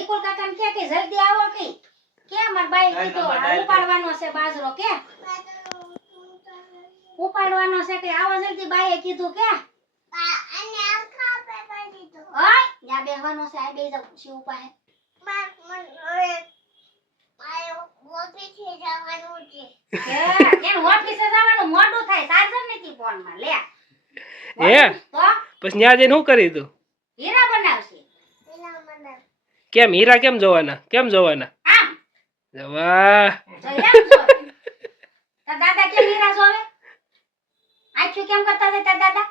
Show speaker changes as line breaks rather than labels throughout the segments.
નિકુલ કાકાને કે કે જલ્દી આવો કે. કે માર બાઈ કીધું ઉપાડવાનો છે બાજરો કે? ઉપાડવાનો છે કે આવો જલ્દી બાઈએ કીધું કે? ઓય ન્યા બેહવાનો છે આ બેહી જાવ શિવ પાસે કે એનું ઓફિસે જવાનું મોડું થાય સાજર નથી ફોનમાં લે.
હે?
તો?
પછી ત્યાં જઈને શું કરી તું? કેમ? હીરા કેમ જોવાના? કેમ જોવાના? જવા.
દાદા કેમ હીરા જોવે? આખું કેમ કરતા હતા દાદા?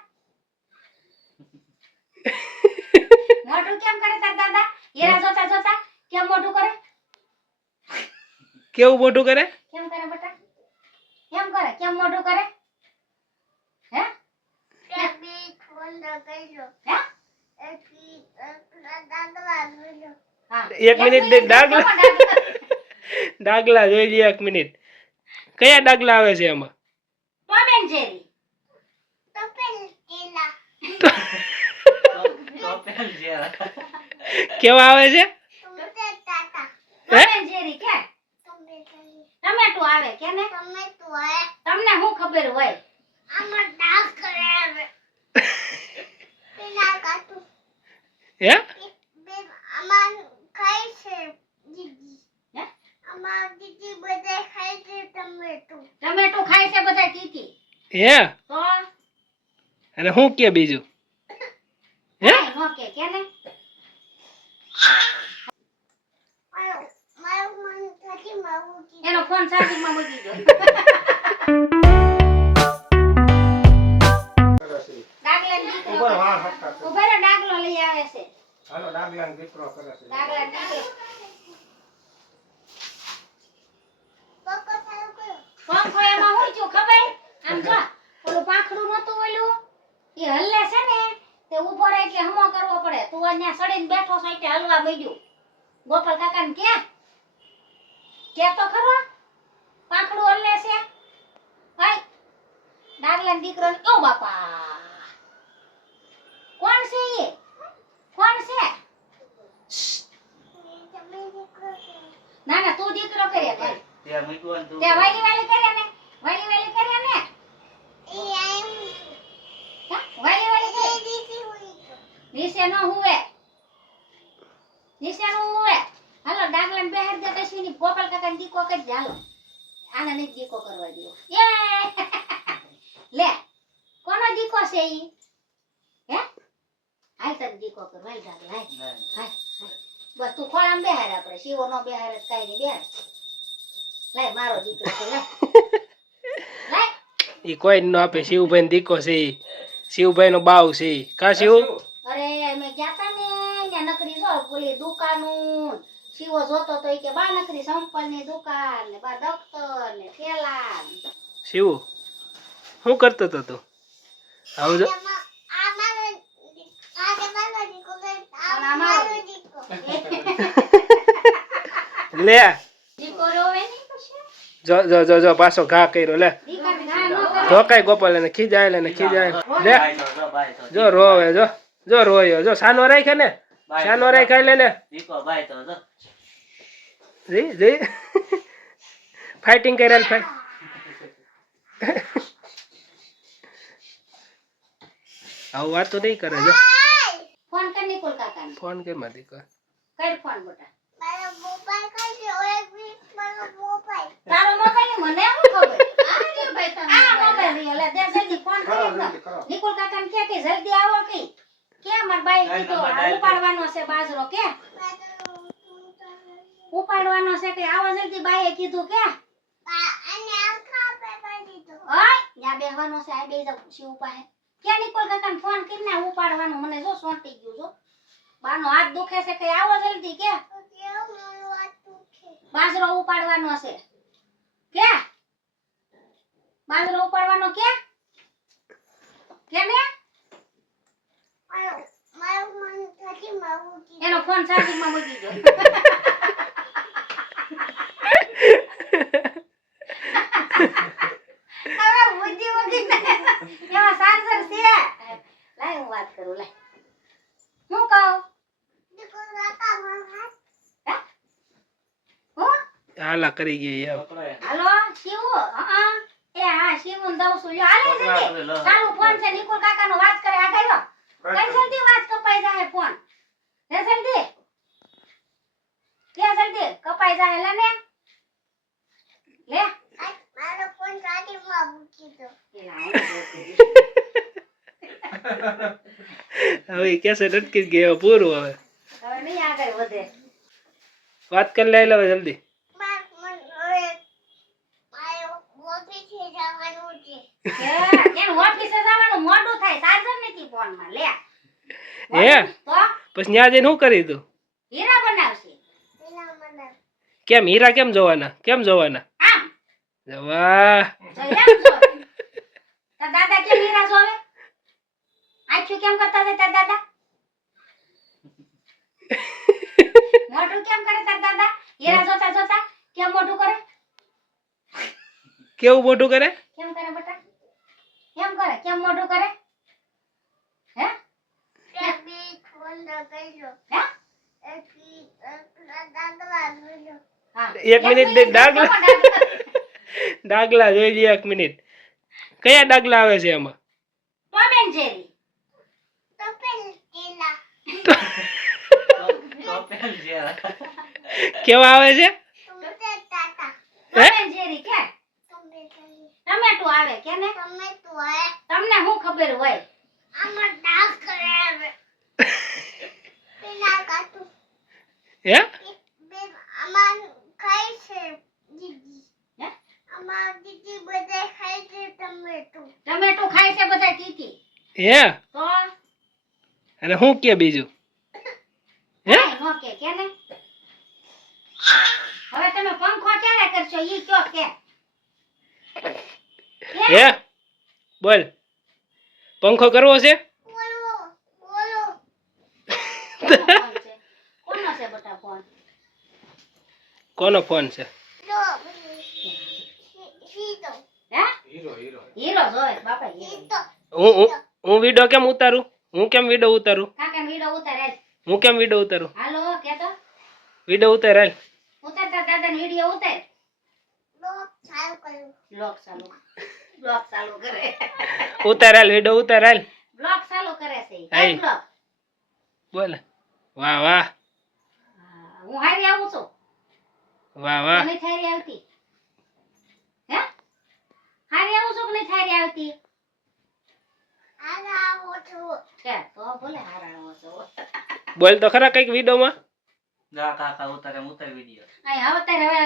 મોઢું કેમ કરે તાર દાદા? હીરા જોતા જોતા કેમ મોઢું કરે?
કેવું મોટું કરે?
કેમ કરે બેટા? કેમ કરે? કેમ મોટું કરે? હે? હે? હા
દાદા મિનિટ દે, ડાગલા.
મિનિટ ડાગલા?
ડાગલા જોઈ લઈએ એક મિનિટ. કયા ડાગલા આવે છે એમાં. કેવા આવે છે?
તમને શું ખબર હોય?
હે?
ટમેટું. ખાય છે બધા કીકી
હે?
તો
અને હું કે બીજું? હે?
નો કે કે ને? એનો ફોન ચાર્જિંગમાં મૂકી દો. ડાગલા દીકરો. ઊભા ડાગલો લઈ આવે છે.
હાલો ડાગલા દીકરો કરે છે.
ડાગલા દીકરો. પંખો એમાં હું છું ખબર? આમ જો, ઓલું પાંખડું નતું ઓલું? એ હલ્લે છે ને, તે ઊભો રહે એટલે હમો કરવો પડે. તું અહીંયા સડીને બેઠો છો એટલે હલવા માંડ્યું. ગોપાલ કાકાને કે? કે તો ખરો? પાંખડું હલ્લે છે? હાય, ડાગલાનો દીકરો ઓ બાપા! કોણ છે એ? કોણ છે? ના ના, તું દીકરો કરે ભાઈ.
ત્યાં મૂક્યું તું.
તે વાલી વાલી કરે ને? વાલી વાલી કરે ને? હા? વાલી વાલી કરે નીચે ન હુવે. નીચે ન હુવે. હાલો ડાગલા ને બેહાર દે પછી ની ગોપાલ કાકા દીકો કરી હાલો આને નહીં દીકો કરવા દો એ લે કોનો દીકો છે ઈ? હે? હાલ તને દીકો કરવા હાલ ડાગલા હાલ. હાલ હાલ. બસ તું ખોળામાં બેહાર આપણે. શીવો નો બેહાર કઈ નહીં. બેહાર
એ કોઈ ન આપે શિવભાઈ ને દીકો છે શિવભાઈ નો બાવ છે ઈ. કા શિવ?
અરે અમે ગયા તા ને ત્યાં નકરી જો પેલી દુકાનું શીવો જોતો તો કે બા નકરી સંપલની દુકાન ને બા ડોક્ટર ને થેલા
શિવ? શું કરતો તો તું? આવજો
જો.
લે. જો જો જો જો પાછો ઘા કર્યો લે. ધોકાય ગોપાલ એને ખીજાય ને ખીજાય. લે.
જો,
રોવે જો જો રોયો જો સાનો રાખે ને? સાનો રાખે લે
તો જી
જી. ફાઇટિંગ કરેલ ફાઈ આવું વાતો નહીં કરે જો.
ફોન કર નિકુલ
ફોન કેમ માંથી કર?
કર ફોન બેટા તારો મોબાઈલ મને શું ખબર? આ રે ભાઈ તારો આ મોબાઈલ રહ્યો લે દે જલ્દી ફોન
કરો
દો. નિકુલ કાકાને કે કે જલ્દી આવો કે કે માર બાઈ કીધું ઉપાડવાનો છે બાજરો કે? ઉપાડવાનો છે કે? આવો જલ્દી બાઈએ કીધું કે? ઓય ન્યા બેહવાનો છે આ બેહી જાવ શિવ પાસે કે નિકોલ કાકાને ફોન કરીને ઉપાડવાનો મને જો સોંટી ગયું જો. બાનો હાથ દુખે છે કે આવો જલ્દી કે? બાજરો ઉપાડવાનો છે. કે? ઉપાડવાનો કે? કે ને એનો ફોન ચાર્જિંગમાં મૂકી દો. હવે બુદ્ધિ વગી એમાં ચાર્જર છે. લાય હું વાત કરું લાય. હું કહું?
હાલા કરી ગઈ એમ
પકડો એ.
હાલો શિવ હા એ હા શિવ ને દઉં છું લ્યો હાલે
પકડો
જલ્દી
આપણે લો.
ચાલુ ફોન છે નિકુલ કાકાનો વાત કરે આ કર્યો કઈ જલ્દી વાત કપાઈ જાય ફોન લે જલ્દી કે જલ્દી કપાઈ જાય લે ને લે
મારો ફોન ચાર્જિંગમાં મૂકી દો
એલા, આઈ ગયો.
હવે કેસેટ અટકી જ ગયો પૂરું હવે
હવે નહીં આગળ વધે
વાત કરી લે હવે જલ્દી
માર મન હવે મારો ઓફિસે જવાનું છે
કે કેમ ઓફિસે જવાનું મોડું થાય ચાર્જર નથી ફોનમાં લે
હે
તો
પછી ત્યાં જઈને શું કરી તું
હીરા બનાવશે.
કેમ હીરા કેમ જોવાના? કેમ જોવાના? જવા
જો એમ જો. તાર દાદા કેમ હીરા જોવે? આખું કેમ કરતા હતા તાર દાદા? મોટું કેમ કરે તાર દાદા? હીરા જોતા જોતા કેમ મોઢું કરે?
કેવું મોટું કરે?
કેમ કરે? કેમ કરે કરે? હે?
એક મિનિટ ડાગલા.
ડાગલા.
જોઈ લઈએ એક મિનિટ. કયા ડાગલા આવે છે એમાં?
Tom and Jerry.
કેવા આવે છે
તું તે તાતા
ટોમ એન્ડ જેરી કે
તમે કઈ
ટમેટું આવે કે ને?
તમે આવે.
તમને શું ખબર હોય?
આમાં ડાક કરે આવે પેલા કાતું.
હે?
બે આમાં ખાય છે દીદી.
હે?
આમાં દીદી બધા ખાય છે ટમેટું.
ટમેટું ખાય છે બધા કીકી
હે?
તો?
અને હું કે બીજું? હે?
હું કે કે ને? હવે તમે પંખો ક્યારે કરશો? ઈ કયો કે?
હે? બોલ. પંખો કરવો છે?
બોલો બોલો
કોનો ફોન છે? કોનો છે બટા ફોન
કોનો ફોન છે
લો સીધો
હે
હું વીડિયો કેમ ઉતારું? હું કેમ
વિડો ઉતારું.
હું કેમ વિડો ઉતારું?
હાલો કે તો
વીડિયો ઉતાર
ઉતારતા દાદા વીડિયો ઉતાર.
લો ચાલુ કર્યું.
બ્લોક ચાલુ. બ્લોક ચાલુ કરે.
ઉતાર હાલ વીડિયો ઉતાર હાલ
બ્લોક ચાલુ કરે છે.
હાય.
કઈ બ્લોક
બોલ. વાહ વાહ.
હા, હું હારી આવું છું.
વાહ વાહ.
તમે થારી આવતી. હે? હારી આવું છું કે નહીં થારી આવતી?
આ આવો છું
કે તો ભલે હારા આવો છો.
બોલ તો ખરા કંઈક વિડીયોમાં.
જા કાકા ઉતારે એમ ઉતાર વીડિયો
અહીં હવે તારે હવે